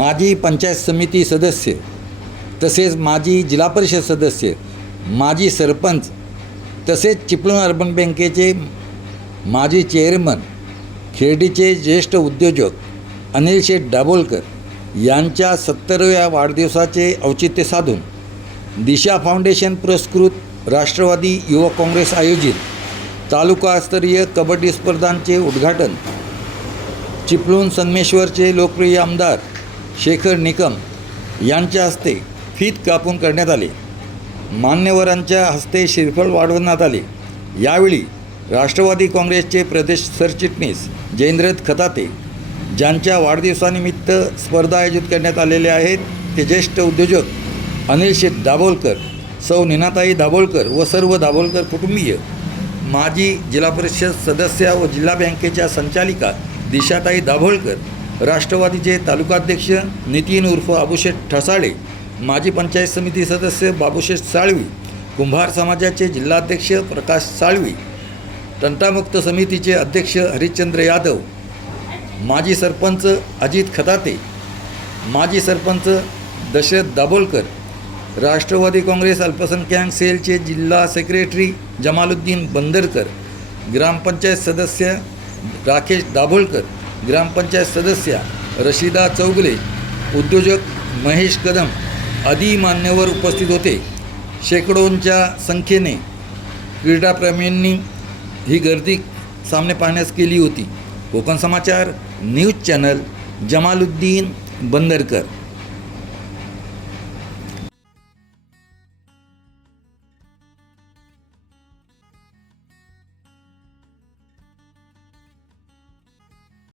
माजी पंचायत समिती सदस्य तसेच माजी जिल्हा परिषद सदस्य, माजी सरपंच तसेच चिपळूण अर्बन बँकेचे माजी चेअरमन, खेर्डीचे ज्येष्ठ उद्योजक अनिल शेठ दाभोलकर यांच्या 70व्या वाढदिवसाचे औचित्य साधून दिशा फाउंडेशन पुरस्कृत राष्ट्रवादी युवक काँग्रेस आयोजित तालुकास्तरीय कबड्डी स्पर्धांचे उद्घाटन चिपळूण संगमेश्वरचे लोकप्रिय आमदार शेखर निकम यांच्या हस्ते फीत कापून करण्यात आले। मान्यवरांच्या हस्ते श्रीफळ वाढवण्यात आले। यावेळी राष्ट्रवादी काँग्रेसचे प्रदेश सरचिटणीस जयेंद्र खताते, ज्यांच्या वाढदिवसानिमित्त स्पर्धा आयोजित करण्यात आलेल्या आहेत, ते ज्येष्ठ उद्योजक अनिल शेठ दाभोलकर, सौ नीनाताई दाभोलकर व सर्व दाभोलकर कुटुंबीय, माजी जिल्हा परिषद सदस्या व जिल्हा बँकेच्या संचालिका दिशाताई दाभोलकर, राष्ट्रवादीचे तालुकाध्यक्ष नितीन उर्फ अबुशेठ ठसाळे, माजी पंचायत समिती सदस्य बाबूशेठ साळवी, कुंभार समाजाचे जिल्हाध्यक्ष प्रकाश साळवी, तंटामुक्त समितीचे अध्यक्ष हरिश्चंद्र यादव, माजी सरपंच अजित खताते, माजी सरपंच दशरथ दाभोलकर, राष्ट्रवादी काँग्रेस अल्पसंख्याक सेलचे जिल्हा सेक्रेटरी जमालुद्दीन बंदरकर, ग्रामपंचायत सदस्य राकेश दाभोलकर, ग्रामपंचायत सदस्या रशिदा चौगले, उद्योजक महेश कदम आदी मान्यवर उपस्थित होते। शेकडोंच्या संख्येने क्रीडाप्रेमींनी ही गर्दी सामने पाहण्यास केली होती। कोकण समाचार न्यूज चॅनल, जमालुद्दीन बंदरकर।